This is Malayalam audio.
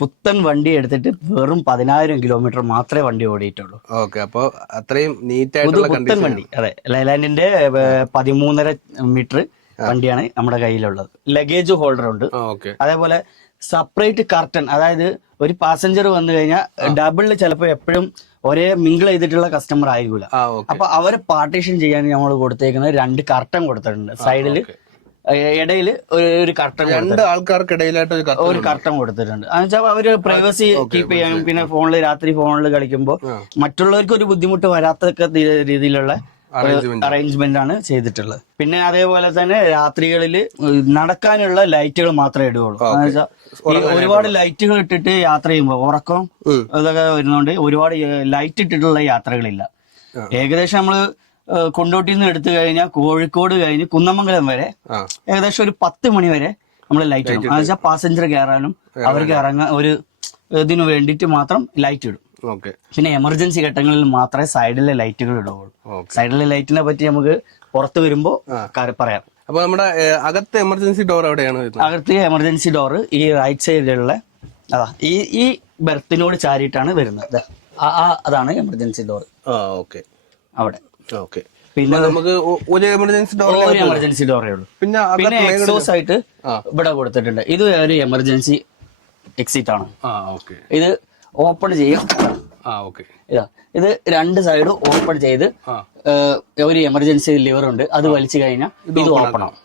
പുത്തൻ വണ്ടി എടുത്തിട്ട് വെറും 10,000 കിലോമീറ്റർ മാത്രമേ വണ്ടി ഓടിയിട്ടുള്ളൂ. ഓക്കെ, അപ്പൊ അത്രയും നീറ്റ് ആയിട്ടുള്ള പുത്തൻ വണ്ടി. അതെ, ലൈലാൻഡിന്റെ 13.5 മീറ്റർ വണ്ടിയാണ് നമ്മുടെ കയ്യിലുള്ളത്. ലഗേജ് ഹോൾഡർ ഉണ്ട്. അതേപോലെ സെപ്പറേറ്റ് കർട്ടൻ, അതായത് ഒരു പാസഞ്ചർ വന്നു കഴിഞ്ഞാൽ ഡബിളിൽ ചിലപ്പോൾ എപ്പോഴും ഒരേ മിങ്കിൾ ചെയ്തിട്ടുള്ള കസ്റ്റമർ ആയിരിക്കില്ല. അപ്പൊ അവരെ പാർട്ടീഷൻ ചെയ്യാൻ നമ്മൾ കൊടുത്തേക്കുന്നത് 2 കർട്ടൻ കൊടുത്തിട്ടുണ്ട്. സൈഡില് ഇടയില് ഒരു കർട്ടൻ, 2 ആൾക്കാർക്കിടയിലായിട്ട് ഒരു കർട്ടൻ കൊടുത്തിട്ടുണ്ട്. എന്നുവെച്ചാൽ അവര് പ്രൈവസി കീപ്പ് ചെയ്യാനും പിന്നെ രാത്രി ഫോണിൽ കളിക്കുമ്പോൾ മറ്റുള്ളവർക്ക് ഒരു ബുദ്ധിമുട്ട് വരാത്ത രീതിയിലുള്ള അറേഞ്ച്മെന്റ് ആണ് ചെയ്തിട്ടുള്ളത്. പിന്നെ അതേപോലെ തന്നെ രാത്രികളിൽ നടക്കാനുള്ള ലൈറ്റുകൾ മാത്രമേ ഇടുകയുള്ളൂ. ഒരുപാട് ലൈറ്റുകൾ ഇട്ടിട്ട് യാത്ര ചെയ്യുമ്പോൾ ഉറക്കം ഇതൊക്കെ വരുന്നോണ്ട് ഒരുപാട് ലൈറ്റ് ഇട്ടിട്ടുള്ള യാത്രകളില്ല. ഏകദേശം നമ്മള് കൊണ്ടോട്ടിയിൽ നിന്ന് എടുത്തു കഴിഞ്ഞാൽ കോഴിക്കോട് കഴിഞ്ഞ് കുന്നമംഗലം വരെ ഏകദേശം ഒരു 10 മണി വരെ നമ്മൾ ലൈറ്റ് ഇടും. എന്നുവെച്ചാൽ പാസഞ്ചർ കയറാനും അവർക്ക് ഇറങ്ങാൻ ഒരു ഇതിനു വേണ്ടിയിട്ട് മാത്രം ലൈറ്റ് ഇടും. പിന്നെ എമർജൻസി ഘട്ടങ്ങളിൽ മാത്രമേ സൈഡിലെ ലൈറ്റുകൾ ഇടുകയുള്ളൂ. സൈഡിലെ ലൈറ്റിനെ പറ്റി നമുക്ക് പുറത്ത് വരുമ്പോ പറയാം. അപ്പൊ നമ്മുടെ അകത്തെ എമർജൻസി ഡോർ എവിടെയാണ്? അകത്തെ എമർജൻസി ഡോർ ഈ റൈറ്റ് സൈഡിലുള്ള ഈ ബെർത്തിനോട് ചാരിയിട്ടാണ് വരുന്നത്. അതാണ് എമർജൻസി ഡോർ അവിടെ. പിന്നെ നമുക്ക് ഒരു എമർജൻസി ഡോറേ ഉള്ളൂ. പിന്നെ എക്സോസ് ആയിട്ട് ഇവിടെ കൊടുത്തിട്ടുണ്ട്. ഇത് ഒരു എമർജൻസി എക്സിറ്റ് ആണ്. ഇത് ഓപ്പൺ ചെയ്യും. ഇത് 2 സൈഡും ഓപ്പൺ ചെയ്ത് ഒരു എമർജൻസി ലിവർ ഉണ്ട്, അത് വലിച്ചു കഴിഞ്ഞാൽ ഇത് ഓപ്പൺ ആവും.